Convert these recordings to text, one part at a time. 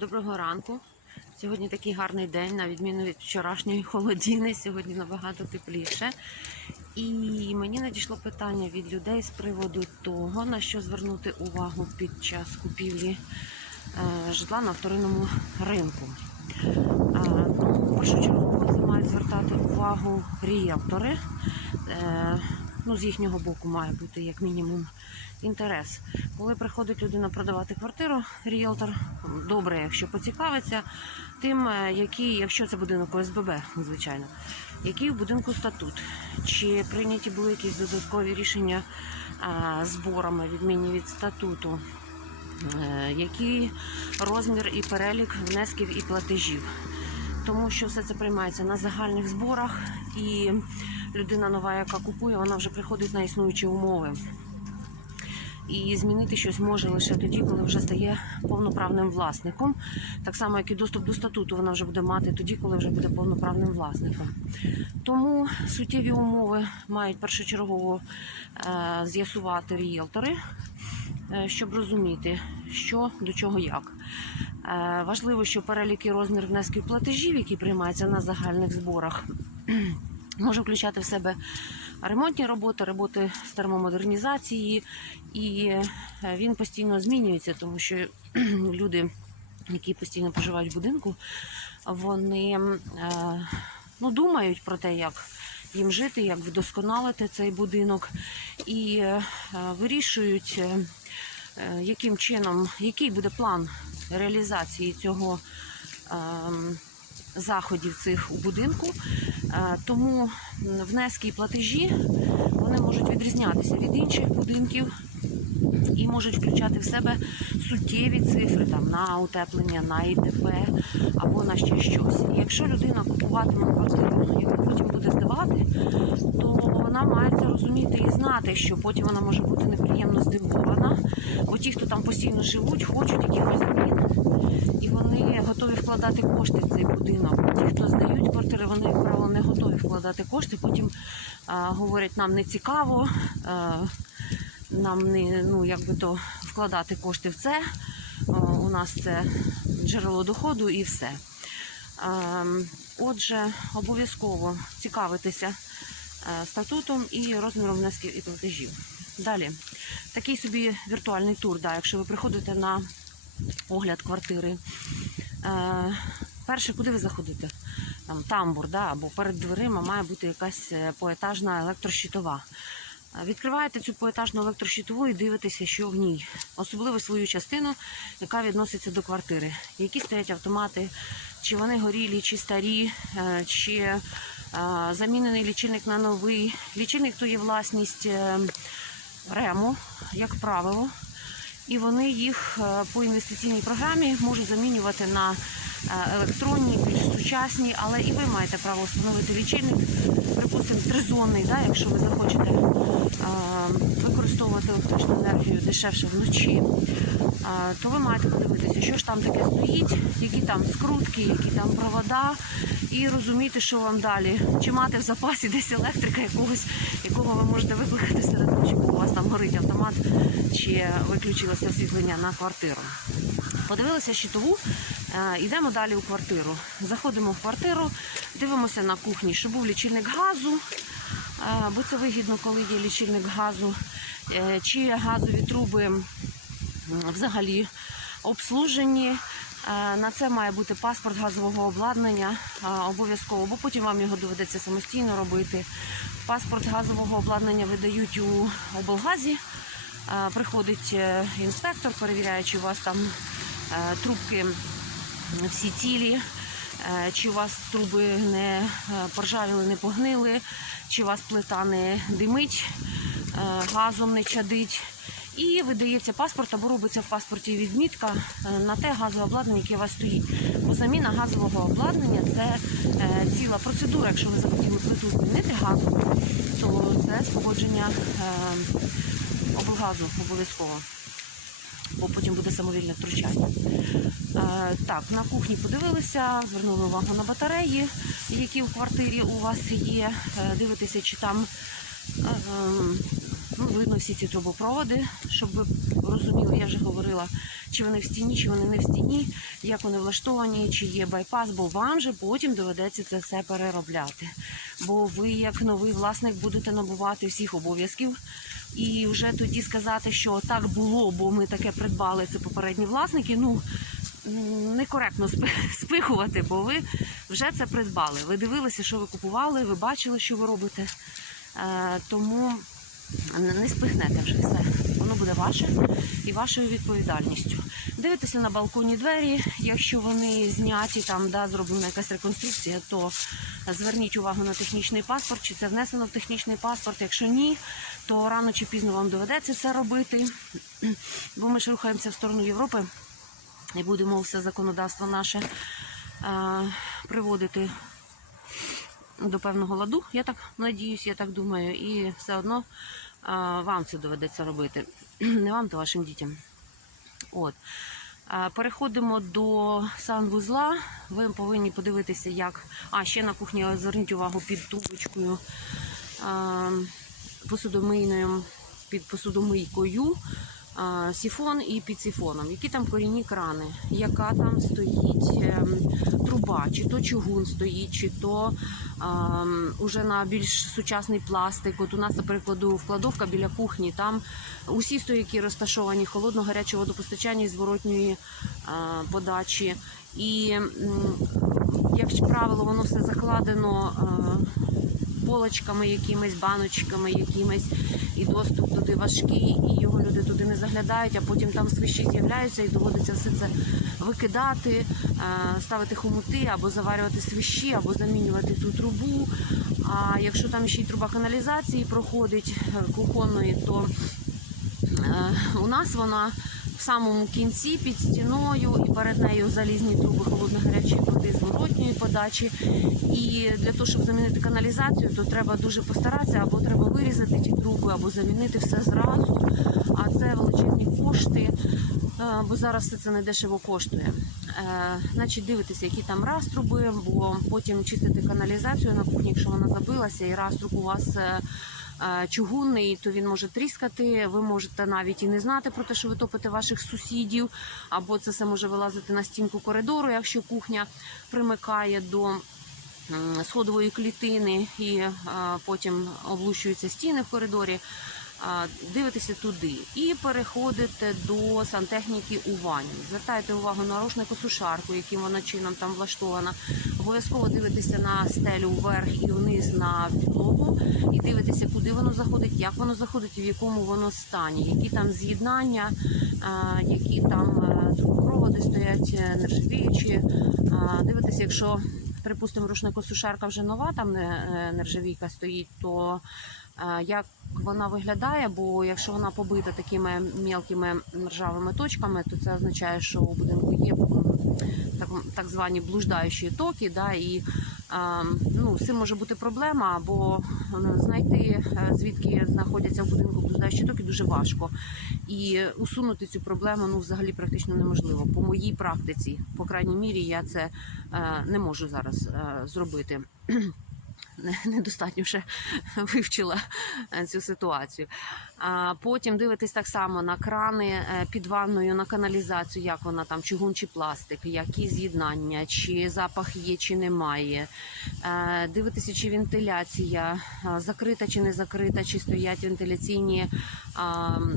Доброго ранку. Сьогодні такий гарний день, на відміну від вчорашньої холодіни. Сьогодні набагато тепліше. І мені надійшло питання від людей з приводу того, на що звернути увагу під час купівлі е, житла на вторинному ринку. А, ну, першочергово це мають звертати увагу ріелтори. Е, ну, з їхнього боку має бути як мінімум інтерес. Коли приходить людина продавати квартиру, ріелтор добре, якщо поцікавиться, тим, е, який, якщо це будинок ОСББ, звичайно, який в будинку статут, чи прийняті були якісь додаткові рішення а, зборами, відмінні від статуту. Е, Який розмір і перелік внесків і платежів, тому що все це приймається на загальних зборах, і людина нова, яка купує, вона вже приходить на існуючі умови. І змінити щось може лише тоді, коли вже стає повноправним власником. Так само, як і доступ до статуту, вона вже буде мати тоді, коли вже буде повноправним власником. Тому суттєві умови мають першочергово е, з'ясувати ріелтори, е, щоб розуміти, що до чого як. Е, важливо, що перелік і розмір внесків платежів, які приймаються на загальних зборах, може включати в себе ремонтні роботи, роботи з термомодернізації, і е, він постійно змінюється, тому що люди, які постійно проживають в будинку, вони е, ну, думають про те, як їм жити, як вдосконалити цей будинок, і е, вирішують, яким чином, який буде план реалізації цього. ем, Заходів цих у будинку, тому внески і платежі вони можуть відрізнятися від інших будинків і можуть включати в себе суттєві цифри там на утеплення, на ІТП або на ще щось. І якщо людина купуватиме квартиру, яку потім буде здавати, то вона має це розуміти і знати, що потім вона може бути неприємно здивована, бо ті, хто там постійно живуть, хочуть якихось змін, і вони готові вкладати кошти в цей будинок. Ті, хто здають квартири, вони, як правило, не готові вкладати кошти. Потім а, говорять, нам не цікаво. А, нам не ну якби то вкладати кошти в це. О, У нас це джерело доходу і все. Ем, Отже, обов'язково цікавитися статутом і розміром внесків і платежів. Далі, такий собі віртуальний тур, да, якщо ви приходите на огляд квартири. Перше, куди ви заходите? Там тамбур, да, або перед дверима має бути якась е, поетажна електрощитова. Е, Відкриваєте цю поетажну електрощитову і дивитеся, що в ній, особливо свою частину, яка відноситься до квартири. Які стоять автомати, чи вони горілі, чи старі, е, чи замінений лічильник на новий. Лічильник то є власність рему, як правило. І вони їх по інвестиційній програмі можуть замінювати на електронні, більш сучасні, але і ви маєте право встановити лічильник, припустимо, тризонний, да, якщо ви захочете е, використовувати електричну енергію дешевше вночі, е, то ви маєте подивитися, що ж там таке стоїть, які там скрутки, які там провода, і розуміти, що вам далі. Чи мати в запасі десь електрика якогось, якого ви можете викликати серед ночі, бо у вас там горить автомат, чи виключилося освітлення на квартиру. Подивилися щитову, е, йдемо далі у квартиру. Заходимо в квартиру, дивимося на кухні, щоб був лічильник газу, е, бо це вигідно, коли є лічильник газу, е, чи газові труби взагалі обслужені. Е, На це має бути паспорт газового обладнання е, обов'язково, бо потім вам його доведеться самостійно робити. Паспорт газового обладнання видають у облгазі. Е, Приходить е, інспектор, перевіряє, чи у вас там е, трубки всі цілі, е, чи у вас труби не е, поржавіли, не погнили, чи у вас плита не димить, е, газом не чадить. І видається паспорт або робиться в паспорті відмітка на те газове обладнання, яке у вас стоїть. Бо заміна газового обладнання це ціла процедура. Якщо ви захотіли плиту змінити газу, то це спогодження облгазу обов'язково. Бо потім буде самовільне втручання. Е, так, на кухні подивилися, звернули увагу на батареї, які в квартирі у вас є. Е, дивитеся, чи там е, Ну, видно всі ці трубопроводи, щоб ви розуміли, я вже говорила, чи вони в стіні, чи вони не в стіні, як вони влаштовані, чи є байпас, бо вам же потім доведеться це все переробляти. Бо ви, як новий власник, будете набувати всіх обов'язків. І вже тоді сказати, що так було, бо ми таке придбали, це попередні власники. Ну некоректно спи- спихувати, бо ви вже це придбали. Ви дивилися, що ви купували, ви бачили, що ви робите. Е, тому не спихнете вже все. Воно буде ваше і вашою відповідальністю. Дивитеся на балконі двері. Якщо вони зняті, там да, зроблена якась реконструкція, то зверніть увагу на технічний паспорт, чи це внесено в технічний паспорт. Якщо ні, то рано чи пізно вам доведеться це робити. Бо ми ж рухаємося в сторону Європи і будемо все законодавство наше е, приводити до певного ладу, я так надіюсь, я так думаю, і все одно а, вам це доведеться робити. Не вам, то вашим дітям. От. Переходимо до санвузла. Ви повинні подивитися, як. А, ще на кухні зверніть увагу під тумбочкою посудомийною, під посудомийкою. Сіфон і під сіфоном, які там корінні крани, яка там стоїть ем, труба, чи то чугун стоїть, чи то ем, уже на більш сучасний пластик. От у нас, наприклад, вкладовка біля кухні, там усі стояки розташовані холодно-гаряче водопостачання і зворотньої е, подачі. І, як правило, воно все закладено. е, Полочками, якимись баночками, якимись і доступ туди важкий, і його люди туди не заглядають, а потім там свищі з'являються і доводиться все це викидати, е, ставити хомути або заварювати свищі, або замінювати ту трубу. А якщо там ще й труба каналізації проходить е, кухонної, то Е, У нас вона в самому кінці під стіною і перед нею залізні труби холодно-гарячої води зворотньої подачі. І для того, щоб замінити каналізацію, то треба дуже постаратися, або треба вирізати ті труби, або замінити все зразу. А це величезні кошти, е, бо зараз все це недешево коштує. Е, Значить, дивитися, які там раструби, бо потім чистити каналізацію на кухні, якщо вона забилася, і раструб у вас. Е, чугунний, то він може тріскати. Ви можете навіть і не знати про те, що ви топите ваших сусідів, або це все може вилазити на стінку коридору, якщо кухня примикає до сходової клітини і е, потім облущуються стіни в коридорі. Дивитеся туди і переходите до сантехніки у ванні. Звертайте увагу на рушнику-сушарку, яким вона чином там влаштована. Обов'язково дивитеся на стелю вверх і вниз на підлогу, і дивитеся, куди воно заходить, як воно заходить в якому воно стані, які там з'єднання, які там е, трубопроводи стоять е, нержавіючі. А, Дивитеся, якщо, припустимо, рушникосушарка вже нова, там не е, нержавійка стоїть, то як вона виглядає, бо якщо вона побита такими мілкими ржавими точками, то це означає, що у будинку є так, так звані блуждаючі токи, да, і а, ну, з цим може бути проблема, або е, знайти е, звідки знаходяться в будинку блуждаючі токи дуже важко. І усунути цю проблему ну, взагалі практично неможливо. По моїй практиці, по крайній мірі, я це е, не можу зараз е, зробити. Не- Недостатньо ще вивчила е, цю ситуацію. А потім дивитись так само на крани е, під ванною, на каналізацію, як вона там, чугун чи пластик, які з'єднання, чи запах є, чи немає. Е, Дивитися, чи вентиляція закрита чи не закрита, чи стоять вентиляційні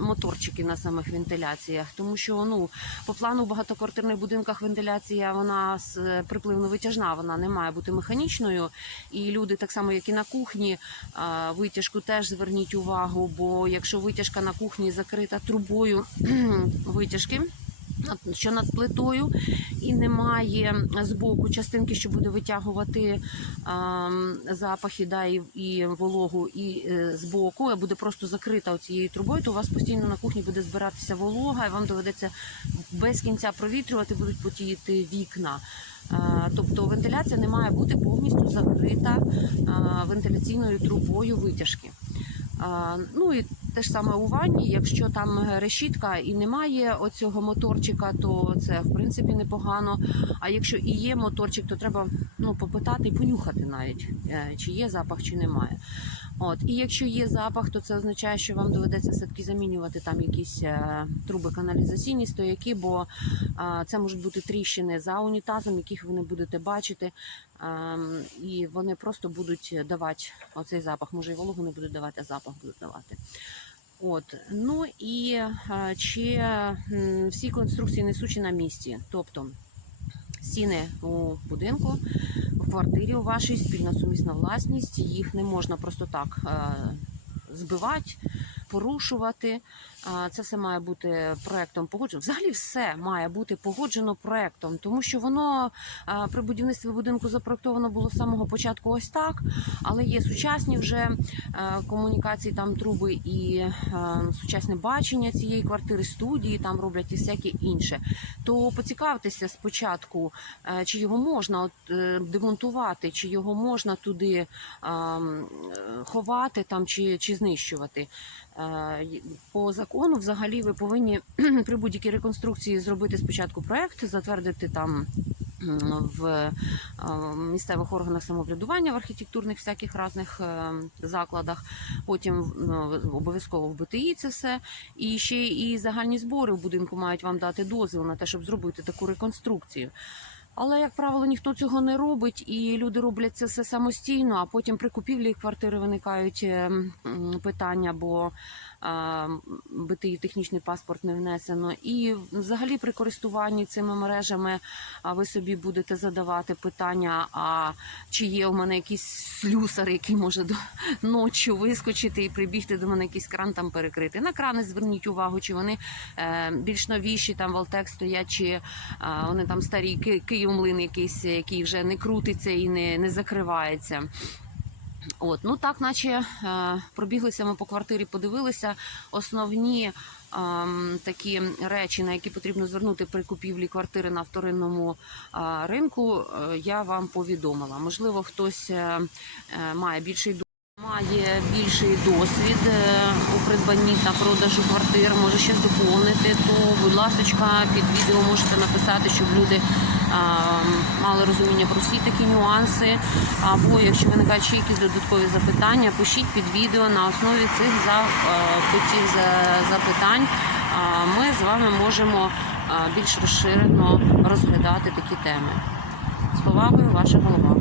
моторчики на самих вентиляціях. Тому що ну, по плану в багатоквартирних будинках вентиляція вона з- припливно-витяжна, вона не має бути механічною. І люди, так само як і на кухні, витяжку теж зверніть увагу, бо якщо витяжка на кухні закрита трубою витяжки. Що над плитою, і немає збоку частинки, що буде витягувати запахи да, і, і вологу, і е, збоку, а буде просто закрита цією трубою, то у вас постійно на кухні буде збиратися волога, і вам доведеться без кінця провітрювати, будуть потіяти вікна. А, Тобто вентиляція не має бути повністю закрита вентиляційною трубою витяжки. Ну і те ж саме у ванні, якщо там решітка і немає оцього моторчика, то це в принципі непогано. А якщо і є моторчик, то треба ну, попитати понюхати навіть, е, чи є запах, чи немає. От, і якщо є запах, то це означає, що вам доведеться все-таки замінювати там якісь е, труби каналізаційні стояки, бо е, це можуть бути тріщини за унітазом, яких ви не будете бачити. Ем, і вони просто будуть давати оцей запах. Може, і вологу не будуть давати, а запах будуть давати. От, ну і чи всі конструкції несучі на місці, тобто стіни у будинку, в квартирі у вашій спільна сумісна власність, їх не можна просто так збивати, порушувати. Це все має бути проектом погоджено. Взагалі все має бути погоджено проектом, тому що воно при будівництві будинку запроектовано було з самого початку ось так, але є сучасні вже комунікації, там труби і сучасне бачення цієї квартири, студії там роблять і всяке інше. То поцікавтеся спочатку, чи його можна от, е, демонтувати, чи його можна туди е, ховати там чи, чи знищувати. Е, По закону, взагалі, ви повинні при будь-якій реконструкції зробити спочатку проект, затвердити там. В е, місцевих органах самоврядування в архітектурних всяких різних е, закладах, потім ну, обов'язково в БТІ це все. І ще і загальні збори в будинку мають вам дати дозвіл на те, щоб зробити таку реконструкцію. Але, як правило, ніхто цього не робить, і люди роблять це все самостійно, а потім при купівлі квартири виникають е, питання, бо БТІ технічний паспорт не внесено. І взагалі при користуванні цими мережами ви собі будете задавати питання: а чи є у мене якийсь слюсар, який може до ночі вискочити і прибігти до мене якийсь кран там перекрити. На крани зверніть увагу, чи вони е, більш новіші, там Валтек стоять, чи е, вони там старі Ки- Київмлин якийсь, який вже не крутиться і не, не закривається. От, ну так, наче е, пробіглися ми по квартирі, подивилися основні ем, такі речі, на які потрібно звернути при купівлі квартири на вторинному е, ринку. е, я вам повідомила. Можливо, хтось е, е, має більший. Має більший досвід е, у придбанні та продажу квартир, може щось доповнити, то, будь ласка, під відео можете написати, щоб люди мали розуміння про всі такі нюанси. Або якщо виникають ще якісь додаткові запитання, пишіть під відео на основі цих запитів запитань. а, Ми з вами можемо більш розширено розглядати такі теми. З повагою, ваша голова.